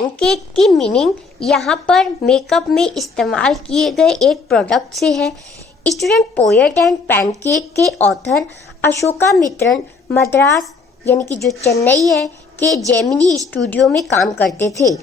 Pancake की meaning यहाँ पर मेकअप में इस्तेमाल किए गए एक प्रोडक्ट से है। स्टूडेंट पोएट एंड पैनकेक के ऑथर अशोका मित्रन मद्रास यानी कि जो चेन्नई है के जेमिनी स्टूडियो में काम करते थे।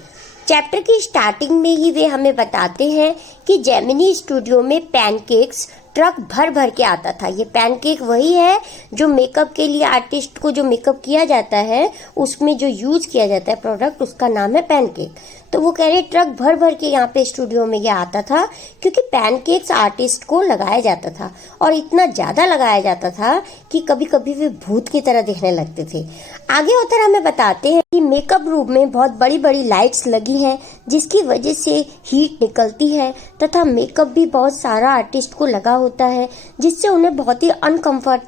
चैप्टर की स्टार्टिंग में ही वे हमें बताते हैं कि जेमिनी स्टूडियो में पैनकेक्स ट्रक भर भर के आता था। ये पैनकेक वही है जो मेकअप के लिए आर्टिस्ट को जो मेकअप किया जाता है उसमें जो यूज किया जाता है प्रोडक्ट, उसका नाम है पैनकेक। तो वो कह रहे ट्रक भर भर के यहाँ पे स्टूडियो में ये आता था क्योंकि पैनकेक्स आर्टिस्ट को लगाया जाता था और इतना ज्यादा लगाया जाता था कि कभी कभी वे भूत की तरह दिखने लगते थे। आगे ऑथर हमें बताते हैं कि मेकअप रूम में बहुत बड़ी बड़ी लाइट्स लगी हैं जिसकी वजह से हीट निकलती है तथा मेकअप भी बहुत सारा आर्टिस्ट को लगा होता है जिससे उन्हें बहुत ही अनकंफर्ट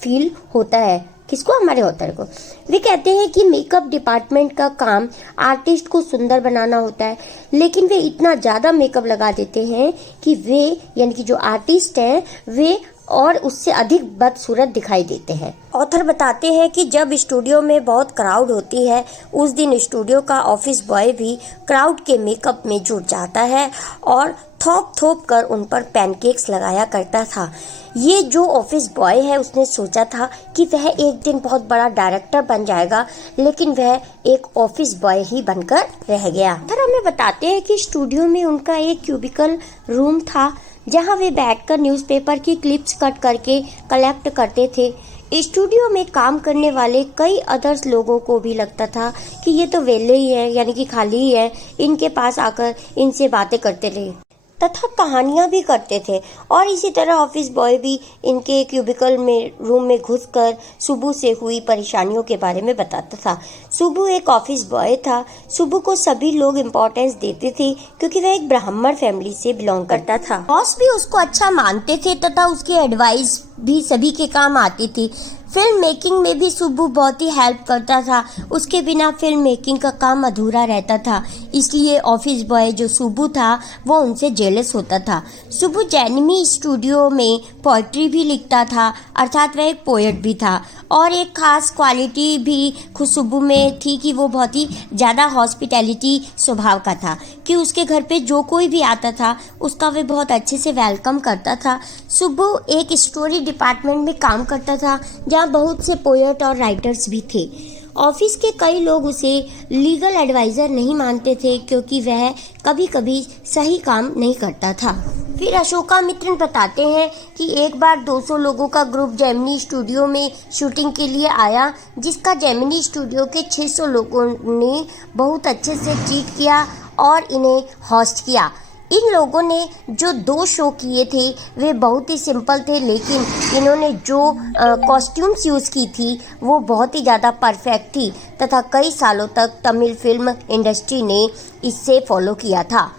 फील होता है। किसको? हमारे ऑथर को। वे कहते हैं कि मेकअप डिपार्टमेंट का काम आर्टिस्ट को सुंदर बनाना होता है, लेकिन वे इतना ज्यादा मेकअप लगा देते हैं कि वे यानी कि जो आर्टिस्ट हैं वे और उससे अधिक बदसूरत दिखाई देते हैं। ऑथर बताते हैं कि जब स्टूडियो में बहुत क्राउड होती है उस दिन स्टूडियो का ऑफिस बॉय भी क्राउड के मेकअप में जुट जाता है और थोप थोप कर उन पर पैनकेक्स लगाया करता था। ये जो ऑफिस बॉय है उसने सोचा था कि वह एक दिन बहुत बड़ा डायरेक्टर बन जाएगा, लेकिन वह एक ऑफिस बॉय ही बनकर रह गया। ऑथर हमें बताते हैं कि स्टूडियो में उनका एक क्यूबिकल रूम था जहां वे बैठकर न्यूज़पेपर की क्लिप्स कट करके कलेक्ट करते थे। स्टूडियो में काम करने वाले कई अदर्स लोगों को भी लगता था कि ये तो वेले ही है यानी कि खाली ही है, इनके पास आकर इनसे बातें करते रहे तथा कहानियां भी करते थे। और इसी तरह ऑफिस बॉय भी इनके क्यूबिकल में रूम में घुसकर सुबु से हुई परेशानियों के बारे में बताता था। सुबु एक ऑफिस बॉय था। सुबु को सभी लोग इम्पोर्टेंस देते थे क्योंकि वह एक ब्राह्मण फैमिली से बिलोंग करता था। बॉस भी उसको अच्छा मानते थे तथा उसकी एडवाइस भी सभी के काम आती थी। फिल्म मेकिंग में भी सुबु बहुत ही हेल्प करता था। उसके बिना फिल्म मेकिंग का काम अधूरा रहता था, इसलिए ऑफिस बॉय जो सुबु था वो उनसे जेलस होता था। सुबु जेमिनी स्टूडियो में पोएट्री भी लिखता था, अर्थात वह एक पोएट भी था। और एक खास क्वालिटी भी सुबु में थी कि वो बहुत ही ज़्यादा हॉस्पिटैलिटी स्वभाव का था कि उसके घर पे जो कोई भी आता था उसका वे बहुत अच्छे से वेलकम करता था। सुबु एक स्टोरी डिपार्टमेंट में काम करता था जहाँ बहुत से पोएट और राइटर्स भी थे। ऑफिस के कई लोग उसे लीगल एडवाइजर नहीं मानते थे क्योंकि वह कभी कभी सही काम नहीं करता था। फिर अशोका मित्रन बताते हैं कि एक बार 200 लोगों का ग्रुप जेमिनी स्टूडियो में शूटिंग के लिए आया, जिसका जेमिनी स्टूडियो के 600 लोगों ने बहुत अच्छे से ट्रीट किया और इन्हें होस्ट किया। इन लोगों ने जो 2 शो किए थे वे बहुत ही सिंपल थे, लेकिन इन्होंने जो कॉस्ट्यूम्स यूज़ की थी वो बहुत ही ज़्यादा परफेक्ट थी तथा कई सालों तक तमिल फिल्म इंडस्ट्री ने इससे फॉलो किया था।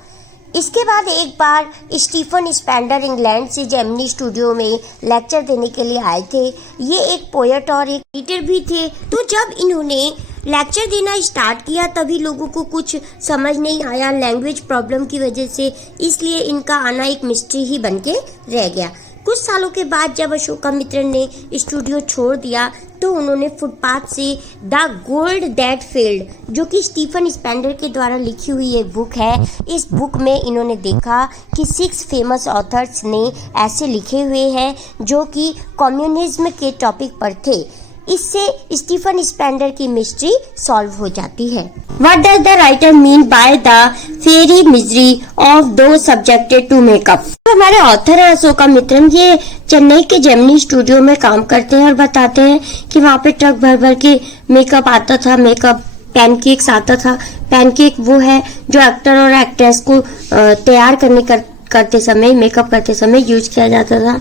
इसके बाद एक बार स्टीफन स्पेंडर इंग्लैंड से जेमिनी स्टूडियो में लेक्चर देने के लिए आए थे। ये एक पोएट और एक राइटर भी थे। तो जब इन्होंने लेक्चर देना स्टार्ट किया तभी लोगों को कुछ समझ नहीं आया लैंग्वेज प्रॉब्लम की वजह से, इसलिए इनका आना एक मिस्ट्री ही बन के रह गया। कुछ सालों के बाद जब अशोका मित्रन ने स्टूडियो छोड़ दिया तो उन्होंने फुटपाथ से द गोल्ड दैट फेल्ड, जो कि स्टीफन स्पेंडर के द्वारा लिखी हुई एक बुक है, इस बुक में इन्होंने देखा कि 6 फेमस ऑथर्स ने ऐसे लिखे हुए हैं जो कि कम्युनिज्म के टॉपिक पर थे। इससे स्टीफन स्पेंडर की मिस्ट्री सॉल्व हो जाती है। What does the writer mean by the fairy misery of those subjected to makeup? हमारे ऑथर है अशोका मित्रन, ये चेन्नई के जेमिनी स्टूडियो में काम करते हैं और बताते हैं कि वहाँ पे ट्रक भर भर के मेकअप आता था, मेकअप पैनकेक्स आता था। पैनकेक वो है जो एक्टर और एक्ट्रेस को तैयार करते समय, मेकअप करते समय यूज किया जाता था।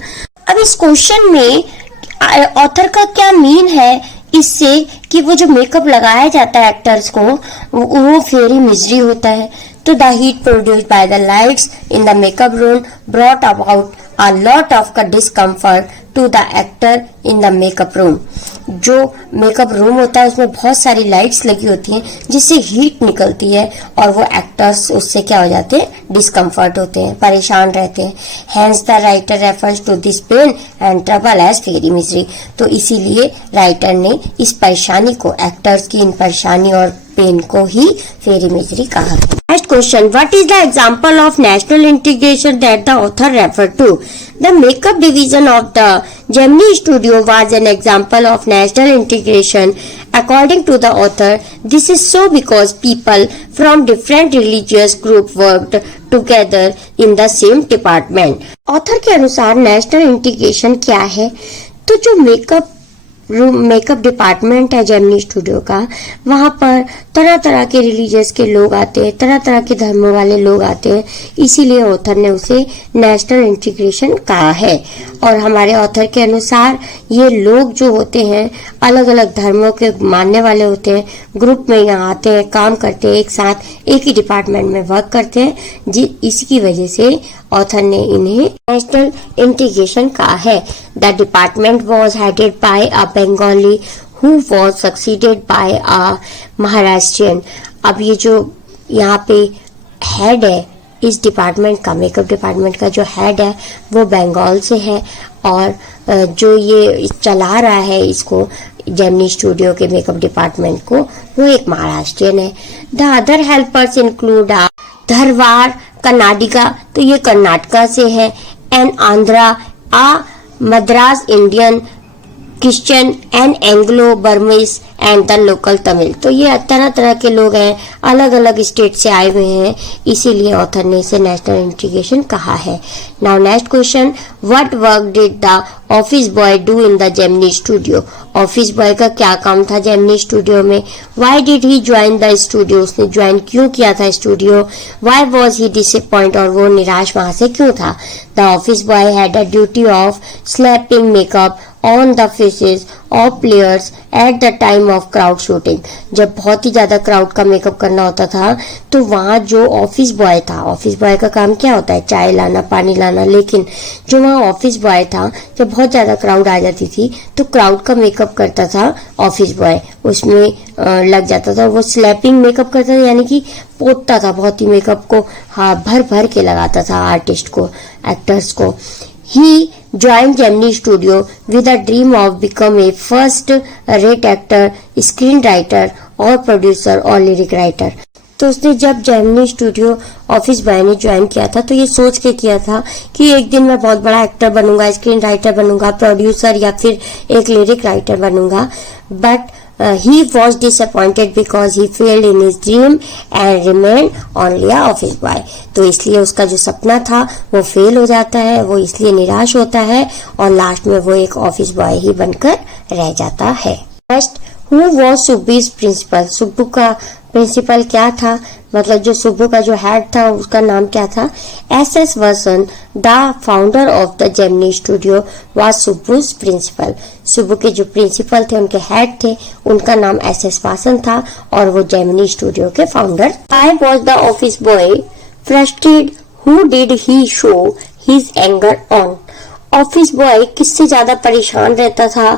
अब इस क्वेश्चन में ऑथर का क्या मीन है इससे कि वो जो मेकअप लगाया जाता है एक्टर्स को वो फेरी मिजरी होता है। तो the heat produced by the lights in the makeup room brought about a lot of discomfort to the actor in the makeup room. जो मेकअप रूम होता है उसमें बहुत सारी लाइट्स लगी होती हैं जिससे हीट निकलती है और वो एक्टर्स उससे क्या हो जाते हैं, डिस्कम्फर्ट होते हैं, परेशान रहते हैं। Hence the writer refers to this pain and trouble as fiery misery. तो इसीलिए राइटर ने इस परेशानी को, एक्टर्स की इन परेशानी और पेन को ही फेयर इमेजरी कहा गया। Next question, what is the example of national integration that the author refer to? The makeup division of the Gemini Studio was an example of national integration. According to the author, this is so because people from different religious groups worked together in the same department. Author के अनुसार national integration क्या है? तो जो makeup department है Gemini studio का, वहाँ पर तरह तरह के रिलीजियस के लोग आते हैं, तरह तरह के धर्मों वाले लोग आते हैं, इसीलिए ऑथर ने उसे नेशनल इंटीग्रेशन कहा है। और हमारे ऑथर के अनुसार ये लोग जो होते हैं अलग अलग धर्मों के मानने वाले होते हैं, ग्रुप में यहाँ आते हैं, काम करते हैं, एक साथ एक ही डिपार्टमेंट में वर्क करते हैं, इसकी वजह से ऑथर ने इन्हें नेशनल इंटीग्रेशन कहा है। The department was headed by a Bengali who was succeeded by a Maharashtrian. अब ये जो यहाँ पे हेड है इस डिपार्टमेंट का, मेकअप डिपार्टमेंट का जो हेड है वो बंगाल से है, और जो ये चला रहा है इसको जेमिनी स्टूडियो के मेकअप डिपार्टमेंट को, वो एक महाराष्ट्रियन है। The other helpers include Dharwar Karnataka, तो ये कर्नाटका से है, and Andhra Madras Indian Christian and Anglo Burmese and the local Tamil. तो ये तरह तरह के लोग हैं, अलग अलग स्टेट से आए हुए हैं, इसीलिए ऑथर ने इसे नेशनल इंटीग्रेशन कहा है। Now next question, what work did the office boy do in the Gemini studio? Office boy का क्या काम था जेमिनी स्टूडियो में? Why did he join the studio? उसने ज्वाइन क्यों किया था studio? Why was he disappoint, और वो निराश वहां से क्यों था? The office boy had a duty of slapping makeup on the faces of players at the time of crowd shooting. जब बहुत ही ज्यादा क्राउड का मेकअप करना होता था तो वहाँ जो ऑफिस बॉय था, ऑफिस बॉय का काम क्या होता है? चाय लाना, पानी लाना, लेकिन जो वहाँ ऑफिस बॉय था, जब बहुत ज्यादा क्राउड आ जाती थी तो क्राउड का मेकअप करता था ऑफिस बॉय, उसमें लग जाता था। वो स्लैपिंग मेकअप करता था, यानी कि पोतता था, बहुत ही मेकअप को भर भर के लगाता था आर्टिस्ट को, एक्टर्स को। He joined Gemini Studio with a dream of become a first-rate actor, screenwriter or producer or lyric writer. तो उसने जब जेमिनी स्टूडियो ऑफिस बॉय ने ज्वाइन किया था तो ये सोच के किया था कि एक दिन मैं बहुत बड़ा एक्टर बनूंगा, स्क्रीन राइटर बनूंगा, प्रोड्यूसर या फिर एक लिरिक राइटर बनूंगा। But he was disappointed because he failed in his dream and remained only a office boy. तो इसलिए उसका जो सपना था वो फेल हो जाता है, वो इसलिए निराश होता है और लास्ट में वो एक ऑफिस बॉय ही बनकर रह जाता है। Next, who was Subbu's principal? Subbu का प्रिंसिपल क्या था? मतलब जो सुब्बू का जो हेड था उसका नाम क्या था? S Vasan, the founder of the Gemini studio, was Subbu's principal. Subbu के जो प्रिंसिपल थे, उनके हेड थे, उनका नाम एस वासन था और वो जेमिनी स्टूडियो के founder. I was the office boy frustrated, who did he show his anger on? Office boy किससे ज्यादा परेशान रहता था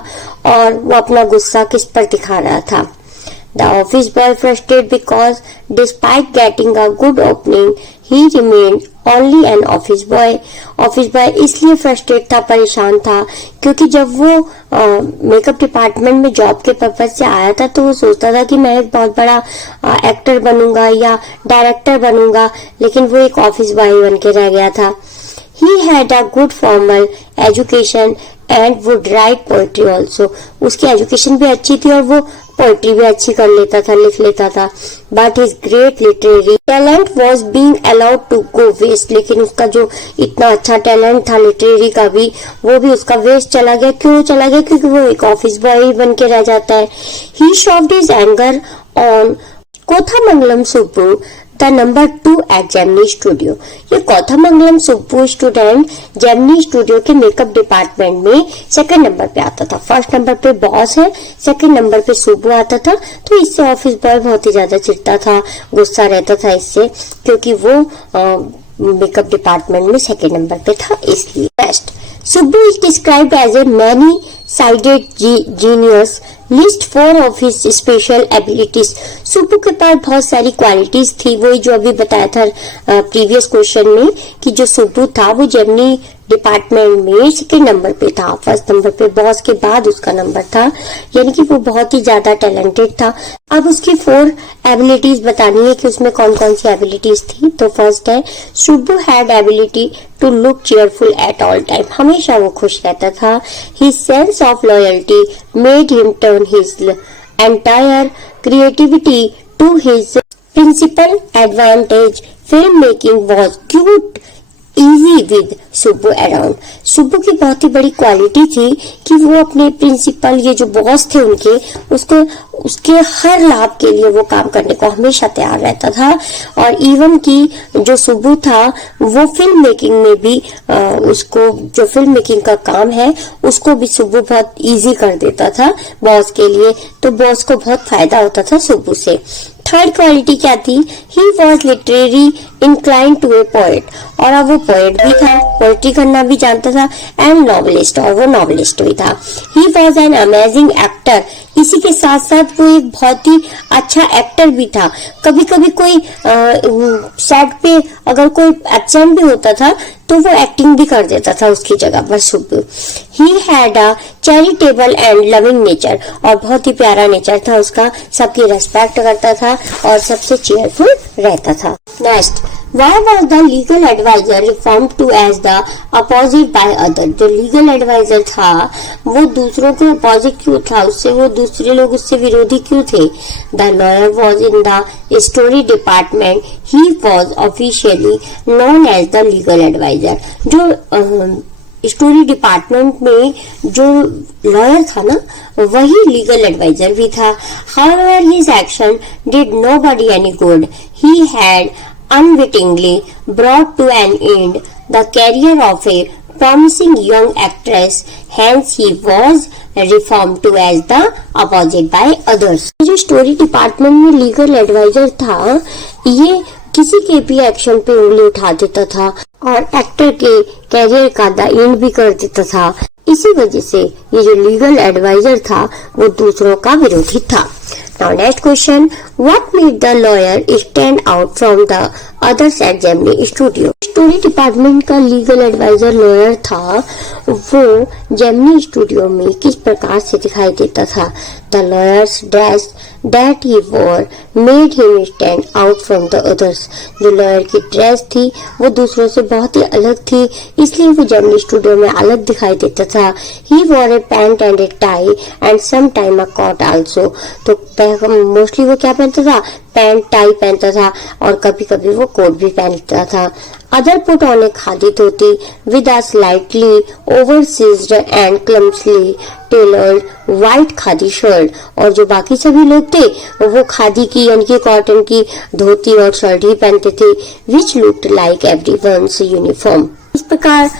और वो अपना गुस्सा किस पर दिखा रहा था? The office boy frustrated because despite getting a good opening, he remained only an office boy. Office boy इसलिए फ्रस्ट्रेट था, परेशान था, क्योंकि जब वो मेकअप डिपार्टमेंट में जॉब के पर्पज से आया था तो वो सोचता था कि मैं एक बहुत बड़ा एक्टर बनूंगा या डायरेक्टर बनूंगा, लेकिन वो एक ऑफिस बॉय बन के रह गया था। He had a good formal education and would write poetry also. उसकी एजुकेशन भी अच्छी थी और वो पोएट्री भी अच्छी कर लेता था, लिख लेता था। But his great literary talent was being allowed to go waste. लेकिन उसका जो इतना अच्छा टैलेंट था लिटरेरी का भी, वो भी उसका वेस्ट चला गया। क्यों चला गया? क्योंकि वो एक ऑफिस बॉय ही बन के रह जाता है। He shoved his anger on Kothamangalam Subbu, the number 2 at Gemini studio. ये कोथामंगलम सुब्बू स्टूडेंट जेमिनी स्टूडियो के मेकअप डिपार्टमेंट में सेकंड नंबर पे आता था। फर्स्ट नंबर पे बॉस है, सेकंड नंबर पे सुब्बू आता था। तो इससे ऑफिस बॉय बहुत ही ज्यादा चिढ़ता था, गुस्सा रहता था इससे, क्योंकि वो मेकअप डिपार्टमेंट में सेकंड नंबर पे था इसलिए। Next, Subbu is described as a many sided genius, list 4 of his special abilities. Subbu के पास बहुत सारी क्वालिटीज थी, वही जो अभी बताया था प्रीवियस क्वेश्चन में कि जो सुब्बू था वो जेमिनी डिपार्टमेंट में सेकंड नंबर पे था। फर्स्ट नंबर पे बॉस के बाद उसका नंबर था, यानी कि वो बहुत ही ज्यादा टैलेंटेड था। अब उसकी 4 एबिलिटीज बतानी है कि उसमें कौन कौन सी एबिलिटीज थी। तो फर्स्ट है, Subbu had ability to look cheerful at all time. हमेशा वो खुश रहता था। His sense of loyalty made him turn his entire creativity to his principal advantage. Film making was quite easy with Subbu around. Subbu की बहुत ही बड़ी क्वालिटी थी कि वो अपने प्रिंसिपल, ये जो बॉस थे उनके, उसके हर लाभ के लिए वो काम करने को हमेशा तैयार रहता था। और इवन की जो सुब्बू था वो फिल्म मेकिंग में भी उसको, जो फिल्म मेकिंग का काम है उसको भी सुब्बू बहुत इजी कर देता था बॉस के लिए। तो बॉस को बहुत फायदा होता था सुब्बू से। थर्ड क्वालिटी क्या थी? He was literary inclined to a poet. और अब वो पोएट भी था, पोएट्री करना भी जानता था, एंड नॉवेलिस्ट, और वो नॉवेलिस्ट भी था। He was an amazing actor. इसी के साथ साथ वो एक बहुत ही अच्छा एक्टर भी था। कभी कभी कोई सेट पे अगर कोई एब्सेंट भी होता था तो वो एक्टिंग भी कर देता था उसकी जगह पर Subbu. He had a charitable and loving nature. और बहुत ही प्यारा नेचर था उसका, सबकी रेस्पेक्ट करता था और सबसे चेयरफुल रहता था। Next, why was the legal advisor reformed to as the opposite by other? जो लीगल एडवाइजर था वो दूसरों के अपोजिट क्यों था? उससे वो दूसरे लोग उससे विरोधी क्यों थे? The lawyer was in the story department. He was officially known as the legal advisor. जो स्टोरी डिपार्टमेंट में जो लॉयर था ना, वही लीगल एडवाइजर भी था। However, his action did nobody any good. He had unwittingly brought to an end the career of a promising young actress. Hence, he was reformed to as the opposite by others. जो story department में legal adviser था, ये किसी के भी action पे उंगली उठा देता था और एक्टर के कैरियर का द एंड भी कर देता था। इसी वजह से ये जो लीगल एडवाइजर था वो दूसरों का विरोधी था। Now next question, what made the lawyer stand out from the others at Gemini Studio? Story department का लीगल एडवाइजर लॉयर था, वो जेमिनी स्टूडियो में किस प्रकार से दिखाई देता था? The lawyer's dress that he wore made him stand out from the others. जो लॉयर की ड्रेस थी वो दूसरों से बहुत ही अलग थी, इसलिए वो जेमिनी स्टूडियो में अलग दिखाई देता था। He wore a pant and a tie and sometime a coat also. तो मोस्टली वो क्या पहनता था? पैंट टाई पहनता था और कभी कभी वो कोट भी पहनता था। Other put on a khadi dhoti with a slightly oversized and clumsily tailored white khadi shirt. और जो बाकी सभी लोग थे वो खादी की यानी कि कॉटन की धोती और शर्ट ही पहनते थे, विच लुक्ड लाइक एवरीवन्स यूनिफॉर्म। इस प्रकार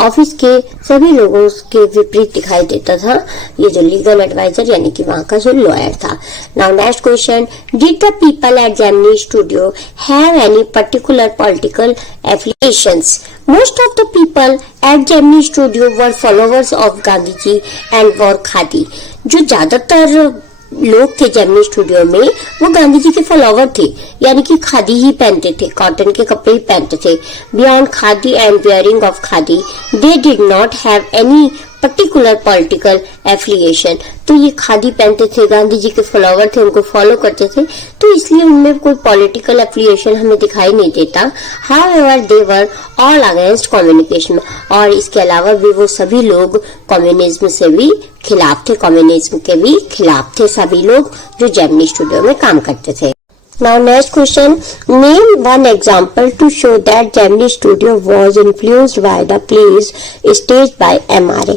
ऑफिस के सभी लोगों के विपरीत दिखाई देता था ये जो लीगल एडवाइजर यानी कि वहां का जो लॉयर था। Now next question, did the people at Gemini Studio have any particular political affiliations? Most of the people at Gemini Studio were followers of Gandhi ji and wore khadi. जो ज्यादातर लोग थे जेमिनी स्टूडियो में वो गांधी जी के फॉलोवर थे, यानी कि खादी ही पहनते थे, कॉटन के कपड़े ही पहनते थे। Beyond khadi and wearing of khadi they did not have any particular political affiliation. तो ये खादी पहनते थे, गांधी जी के फॉलोवर थे, उनको फॉलो करते थे, तो इसलिए उनमें कोई पॉलिटिकल एफिलिएशन हमें दिखाई नहीं देता। However they were all against communication. और इसके अलावा भी वो सभी लोग कम्युनिज्म से भी खिलाफ थे, कम्युनिज्म के भी खिलाफ थे सभी लोग जो जेमिनी स्टूडियो में काम करते थे। Now next question, name one example to show that Gemini Studio was influenced by the plays staged by MRA.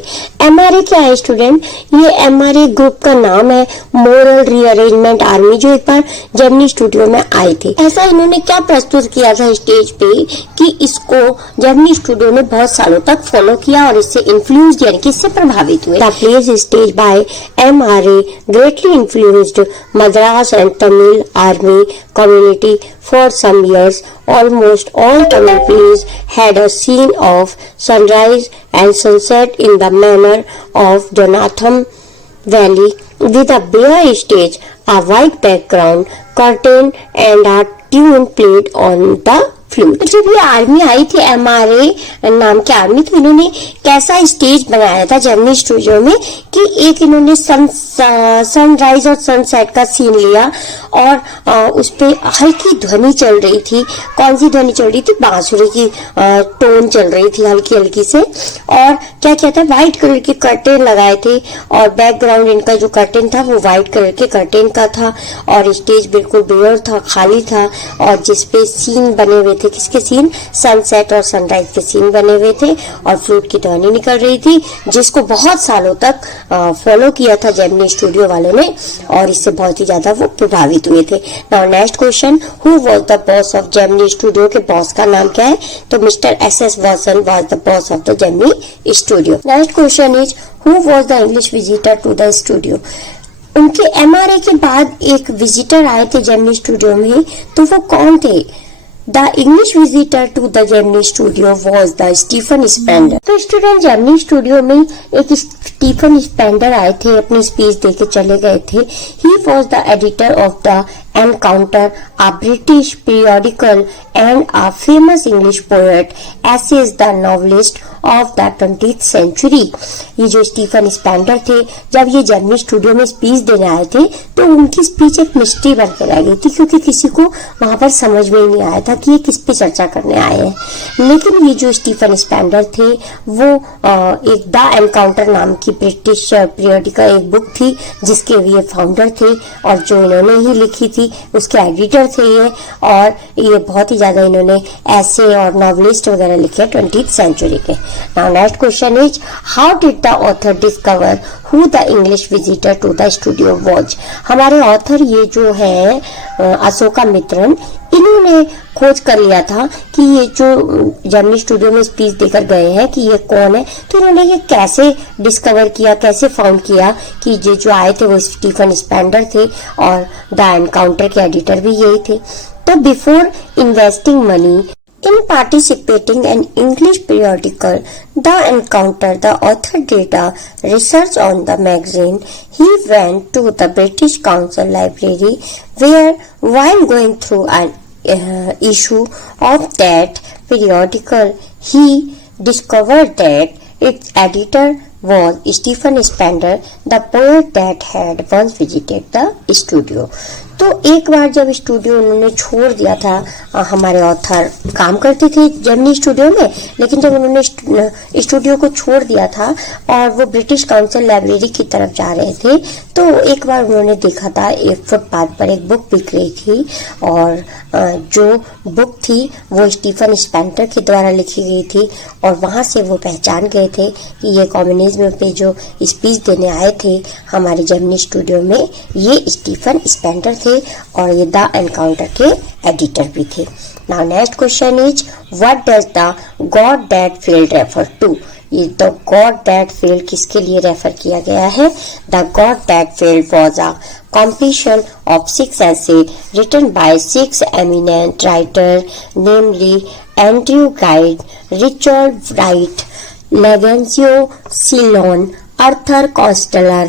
MRA क्या है स्टूडेंट? ये MRA ग्रुप का नाम है, मोरल रीअरेंजमेंट आर्मी, जो एक बार जेमिनी स्टूडियो में आए थे। ऐसा इन्होंने क्या प्रस्तुत किया था स्टेज पे कि इसको जेमिनी स्टूडियो ने बहुत सालों तक फॉलो किया और इससे इन्फ्लुएंस्ड यानी कि इससे प्रभावित हुए। The plays staged by MRA greatly influenced Madras and Tamil Army community for some years. Almost all Tamil plays had a scene of sunrise and sunset in the manner of Jonatham Valley with a bare stage, a white background, curtain and a tune played on the flute. जब ये army आई थी, MRA नाम की army, तो इन्होंने कैसा stage बनाया था जेमिनी स्टूडियो में कि एक इन्होंने सनराइज और सनसेट का सीन लिया और उस पे हल्की ध्वनि चल रही थी। कौन सी ध्वनि चल रही थी? बांसुरी की टोन चल रही थी हल्की हल्की से। और क्या क्या था, व्हाइट कलर के कर्टेन लगाए थे और बैकग्राउंड इनका जो कर्टेन था वो व्हाइट कलर के कर्टेन का था और स्टेज बिल्कुल बेयर था, खाली था और जिसपे सीन बने हुए थे। किसके सीन? सनसेट और सनराइज के सीन बने हुए थे और फ्लूट की ध्वनि निकल रही थी, जिसको बहुत सालों तक फॉलो किया था जेमिनी स्टूडियो वालों ने और इससे बहुत ही ज्यादा वो प्रभावित हुए थे। Now next question, who was the boss of Gemini studio? के बॉस का नाम क्या है? तो mister SS Watson was the boss of the Gemini Studio. Next question is, who was the English visitor to the studio? उनके MRA के बाद एक विजिटर आए थे जेमिनी स्टूडियो में, तो वो कौन थे? The English visitor to the Gemini studio was the Stephen Spender। तो स्टूडेंट, जेमिनी स्टूडियो में एक स्टीफन स्पेंडर आए थे, अपनी स्पीच देके चले गए थे। He was the editor of the Encounter, a British periodical and a famous English poet, essayist, the novelist of the 20th century। ये जो स्टीफन स्पेंडर थे, जब ये जेमिनी स्टूडियो में स्पीच देने आए थे तो उनकी स्पीच एक मिस्ट्री बन के रह गई थी, क्योंकि किसी को वहां पर समझ में ही नहीं आया था कि ये किस पे चर्चा करने आए हैं। लेकिन ये जो स्टीफन स्पेंडर थे वो एक द एनकाउंटर नाम की ब्रिटिश पीरियडिकल एक बुक थी जिसके ये फाउंडर थे और जो इन्होंने ही लिखी थी उसके एडिटर थे ये। और ये बहुत ही ज्यादा इन्होंने ऐसे और नॉवलिस्ट वगैरह लिखे 20th सेंचुरी के। Now next question is, how did the author discover who the English visitor to the studio was? हमारे ऑथर ये जो है अशोका मित्रन, इन्होंने खोज कर लिया था कि ये जो जेमिनी स्टूडियो में स्पीच देकर गए हैं कि ये कौन है। तो इन्होंने ये कैसे डिस्कवर किया, कैसे फाउंड किया कि ये जो आए थे वो स्टीफन स्पेंडर थे और द एनकाउंटर के एडिटर भी यही थे। तो before investing money in participating in English periodical The Encounter, the author did a research on the magazine. He went to the British Council Library where, while going through an issue of that periodical, he discovered that its editor was Stephen Spender, the poet that had once visited the studio। तो एक बार जब studio उन्होंने छोड़ दिया था, हमारे author काम करते थे जेमिनी स्टूडियो में, लेकिन जब उन्होंने स्टूडियो को छोड़ दिया था और वो ब्रिटिश काउंसिल लाइब्रेरी की तरफ जा रहे थे, तो एक बार उन्होंने देखा था एक फुटपाथ पर एक बुक बिक रही थी और जो बुक थी वो स्टीफन स्पेंडर के द्वारा लिखी गई थी और वहां से वो पहचान गए थे कि ये कम्युनिज्म पे जो स्पीच देने आए थे हमारे जेमिनी स्टूडियो में, ये स्टीफन स्पेंडर थे और ये द एनकाउंटर के एडिटर भी थे। Now next question is, what does the god that failed refer to? ये द गॉड दैट फेल्ड किसके लिए रेफर किया गया है? The god that failed was a compilation of 6 essays written by 6 eminent writers, namely Andrew Gide, Richard Wright, Legencio Ceylon, Arthur Koestler,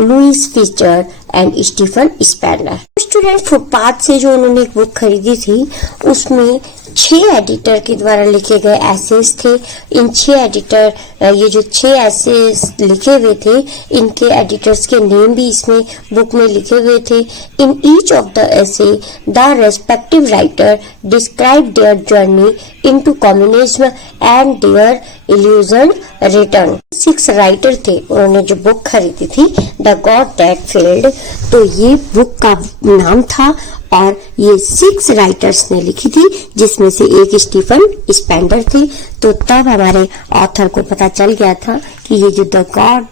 Louis Fischer and Stephen Spender. Student, footpath से जो उन्होंने एक book खरीदी थी उसमें 6 एडिटर के द्वारा लिखे गए एसेस थे। इन 6 एडिटर, ये जो 6 एसेस लिखे हुए थे, इनके एडिटर्स के नेम भी इसमें बुक में लिखे हुए थे। In each of the essay the respective writer describe their journey into communism and their illusion return. 6 writer थे, उन्होंने जो बुक खरीदी थी द गॉड दैट फेल्ड, तो ये बुक का नाम था और ये 6 राइटर्स ने लिखी थी जिसमें से एक स्टीफन स्पेंडर थे। तो तब हमारे ऑथर को पता चल गया था कि ये जो द गॉड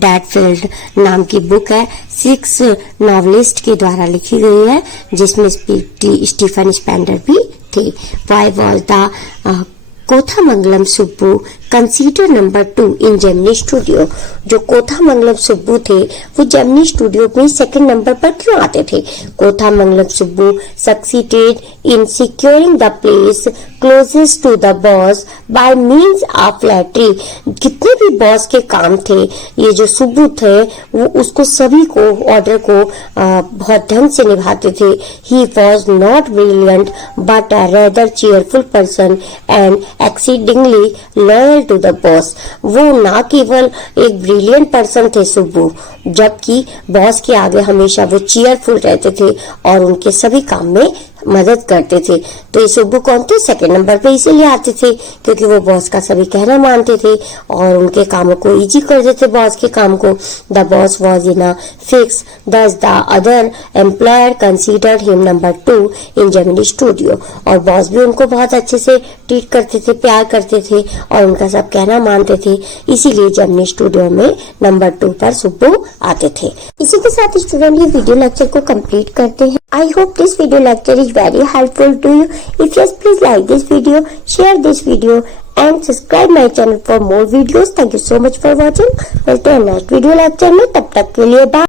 दैट फेल्ड नाम की बुक है 6 नॉवलिस्ट के द्वारा लिखी गई है जिसमें स्टीफन स्पेंडर भी थे। Why was the Kothamangalam Subbu consider number 2 in Gemini studio? जो कोथामंगलम सुब्बू थे वो जेमिनी स्टूडियो में 2nd नंबर पर क्यों आते थे? Kothamangalam Subbu succeeded in securing the place closest to the boss by means of flattery। जितने भी बॉस के काम थे, ये जो सुब्बू थे वो उसको सभी को ऑर्डर को बहुत ढंग से निभाते थे। He was not brilliant but a rather cheerful person and exceedingly loyal to the boss। वो ना केवल एक ब्रिलियंट पर्सन थे सुब्बू, जबकि बॉस के आगे हमेशा वो चीयरफुल रहते थे और उनके सभी काम में मदद करते थे। तो ये सुब्बू कौन थे? सेकंड नंबर पे इसीलिए आते थे क्योंकि वो बॉस का सभी कहना मानते थे और उनके कामों को इजी कर देते बॉस के काम को। The boss was in a fix, thus the other employer considered him number 2 in Gemini studio. और बॉस भी उनको बहुत अच्छे से ट्रीट करते थे, प्यार करते थे और उनका सब कहना मानते थे, इसीलिए जेमिनी स्टूडियो में नंबर 2 पर सुब्बू आते थे। इसी के साथ स्टूडेंट ये वीडियो लेक्चर को कंप्लीट करते हैं। I hope this video lecture is very helpful to you. If yes, please like this video, share this video and subscribe my channel for more videos. Thank you so much for watching. मिलते हैं next video lecture में, तब तक के लिए bye.